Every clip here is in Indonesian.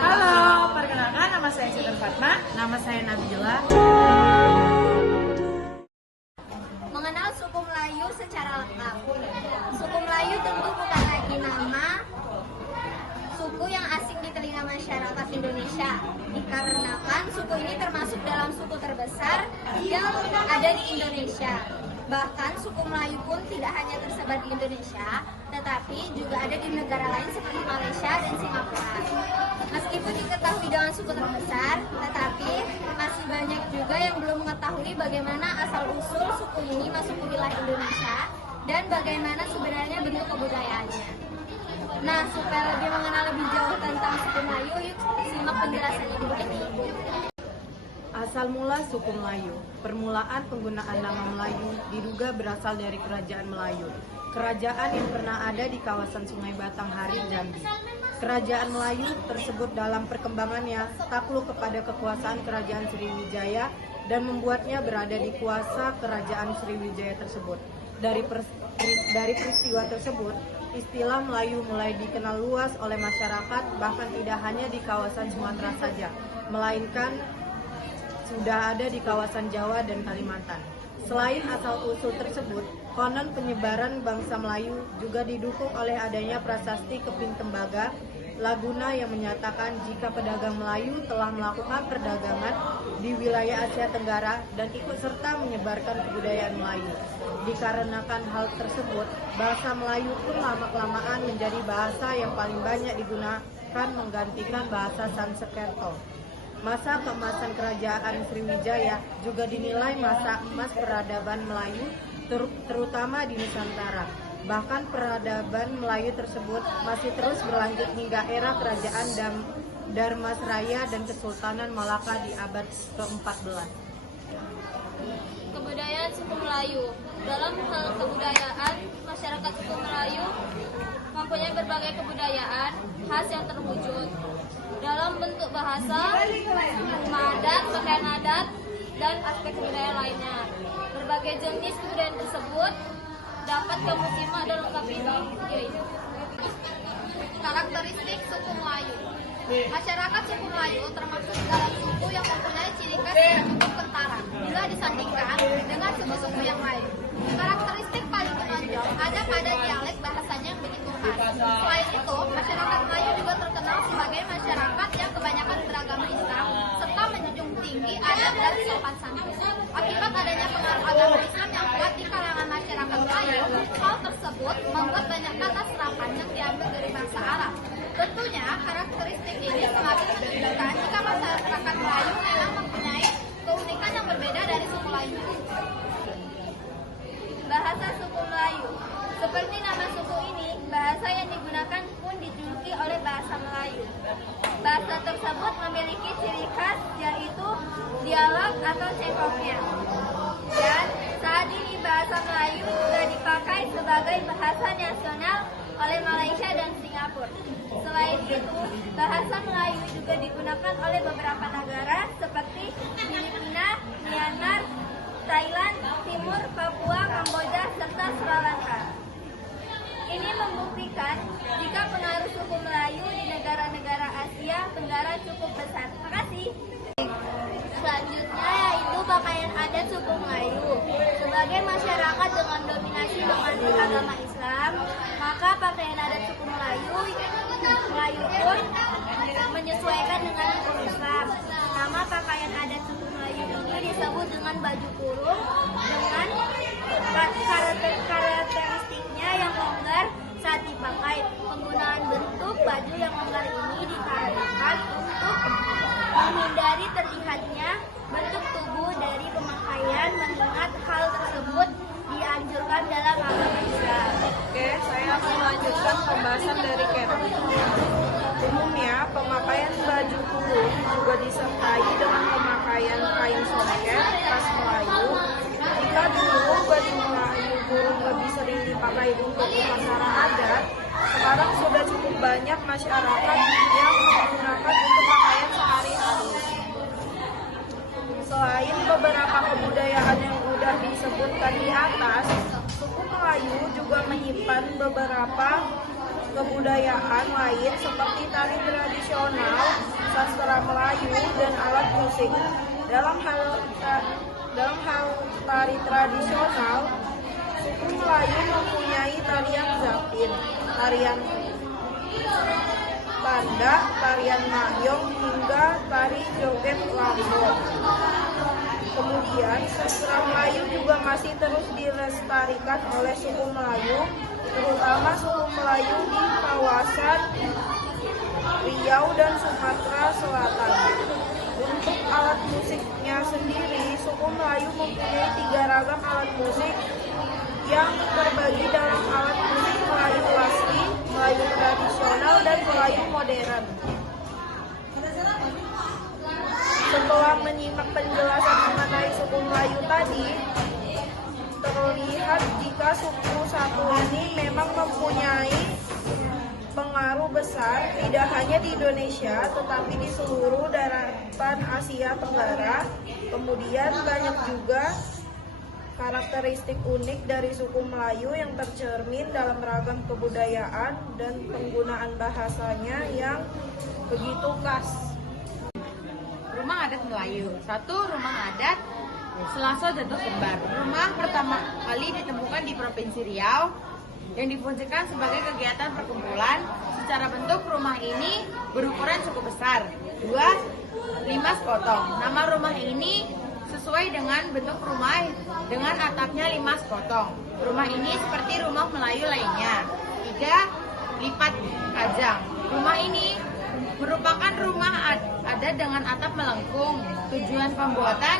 Halo, perkenalkan nama saya Siti Fatma. Nama saya Nabila. Mengenal suku Melayu secara lengkap. Suku Melayu tentu bukan lagi nama suku yang asing di telinga masyarakat Indonesia, dikarenakan suku ini termasuk dalam suku terbesar yang ada di Indonesia. Bahkan suku Melayu pun tidak hanya tersebar di Indonesia, tetapi juga ada di negara lain seperti Malaysia dan Singapura. Meskipun diketahui dengan suku terbesar, tetapi masih banyak juga yang belum mengetahui bagaimana asal-usul suku ini masuk ke wilayah Indonesia dan bagaimana sebenarnya bentuk kebudayaannya. Nah, supaya lebih mengenal lebih jauh tentang suku Melayu, yuk simak penjelasannya di berikut ini. Asal mula suku Melayu. Permulaan penggunaan nama Melayu diduga berasal dari Kerajaan Melayu. Kerajaan yang pernah ada di kawasan Sungai Batanghari, Jambi. Kerajaan Melayu tersebut dalam perkembangannya takluk kepada kekuasaan Kerajaan Sriwijaya dan membuatnya berada di kuasa Kerajaan Sriwijaya tersebut. Dari peristiwa tersebut, istilah Melayu mulai dikenal luas oleh masyarakat, bahkan tidak hanya di kawasan Sumatera saja, melainkan sudah ada di kawasan Jawa dan Kalimantan. Selain asal-usul tersebut, konon penyebaran bangsa Melayu juga didukung oleh adanya prasasti Kepin Tembaga, Laguna yang menyatakan jika pedagang Melayu telah melakukan perdagangan di wilayah Asia Tenggara dan ikut serta menyebarkan kebudayaan Melayu. Dikarenakan hal tersebut, bahasa Melayu pun lama-kelamaan menjadi bahasa yang paling banyak digunakan menggantikan bahasa Sanskerta. Masa keemasan Kerajaan Sriwijaya juga dinilai masa emas peradaban Melayu, terutama di Nusantara. Bahkan peradaban Melayu tersebut masih terus berlanjut hingga era Kerajaan Dharmasraya dan Kesultanan Malaka di abad ke-14. Kebudayaan suku Melayu. Dalam hal kebudayaan, masyarakat suku Melayu mempunyai berbagai kebudayaan khas yang terwujud dalam bentuk bahasa, rumah adat, pakaian adat, dan aspek budaya lainnya. Berbagai jenis kebudayaan tersebut dapat kamu simak dan lengkapi ini, yaitu karakteristik suku Melayu. Masyarakat suku Melayu termasuk dalam suku yang mempunyai ciri khas yang cukup kentara bila disandingkan dengan suku-suku yang lain. Karakteristik paling menonjol ada pada dialek bahasanya yang begitu khas. Selain itu, masyarakat Melayu juga terkenal sebagai masyarakat yang kebanyakan beragama Islam serta menjunjung tinggi adab dan sopan santun. Akibat adanya pengaruh agama Islam yang kuat di kalangan masyarakat Melayu, hal tersebut membuat banyak kata serapan yang diambil dari bahasa Arab. Tentunya karakteristik ini semakin menunjukkan jika masyarakat Melayu memang mempunyai keunikan yang berbeda dari suku lainnya. Bahasa suku Melayu. Seperti nama suku ini, bahasa yang digunakan pun dijuluki oleh bahasa Melayu. Bahasa tersebut memiliki ciri khas yaitu dialog atau cengkoknya. Dan saat ini bahasa Melayu sudah dipakai sebagai bahasa nasional oleh Malaysia dan Singapura. Selain itu, bahasa Melayu juga digunakan oleh beberapa negara seperti Filipina, Myanmar, Thailand, Timur, Papua, Kamboja, serta Sri Lanka. Ini membuktikan jika pengaruh suku Melayu di negara-negara Asia Tenggara cukup besar. Terima kasih. Selanjutnya yaitu pakaian adat suku Melayu. Sebagai masyarakat dengan dominasi dengan agama Islam, maka pakaian adat suku Melayu pun menyesuaikan dengan hukum Islam. Nama pakaian adat suku Melayu ini disebut dengan baju kurung dengan karakteristiknya yang longgar saat dipakai. Penggunaan bentuk baju yang longgar ini dikarenakan untuk menghindari terlihatnya bentuk tubuh dari pemakaian, mengingat hal tersebut dianjurkan dalam agama Islam. Oke, saya akan melanjutkan pembahasan dari Karen. Umumnya, pemakaian baju kurung juga disertai dengan pemakaian kain soket khas Melayu. Jika dulu baju Melayu kurung lebih sering dipakai untuk upacara adat, sekarang sudah cukup banyak masyarakat yang menggunakan untuk pakaian sehari-hari. Selain beberapa kebudayaan yang sudah disebutkan di atas, suku Melayu juga menyimpan beberapa kebudayaan lain seperti tari tradisional, sastra Melayu, dan alat musik. Dalam hal tari tradisional, suku Melayu mempunyai tarian zapin, tarian tanda, tarian mayong, hingga tari joget lambok. Kemudian, sastra Melayu juga masih terus dilestarikan oleh suku Melayu, terutama suku Melayu di kawasan Riau dan Sumatera Selatan. Untuk alat musiknya sendiri, suku Melayu mempunyai 3 ragam alat musik yang terbagi dalam alat musik Melayu asli, Melayu tradisional, dan Melayu modern. Setelah menyimak penjelasan mengenai suku Melayu tadi, terlihat jika suku satu ini memang mempunyai pengaruh besar tidak hanya di Indonesia tetapi di seluruh daratan Asia Tenggara. Kemudian banyak juga karakteristik unik dari suku Melayu yang tercermin dalam ragam kebudayaan dan penggunaan bahasanya yang begitu khas. Rumah adat Melayu. 1. Rumah adat Selaso Datuk Kembar. Rumah pertama kali ditemukan di Provinsi Riau yang difungsikan sebagai kegiatan perkumpulan. Secara bentuk rumah ini berukuran cukup besar, 5 sepotong. Nama rumah ini sesuai dengan bentuk rumah dengan atapnya 5 sepotong. Rumah ini seperti rumah Melayu lainnya, 3 lipat kajang. Rumah ini merupakan rumah adat dengan atap melengkung. Tujuan pembuatan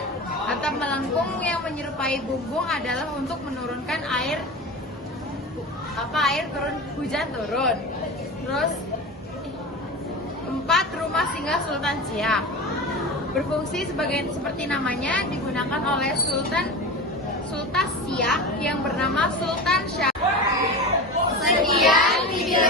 atap melengkung yang menyerupai bumbung adalah untuk menurunkan air hujan turun. Terus 4 rumah singgah Sultan Siak. Berfungsi seperti namanya digunakan oleh Sultan Siak yang bernama Sultan Syah. Sekian video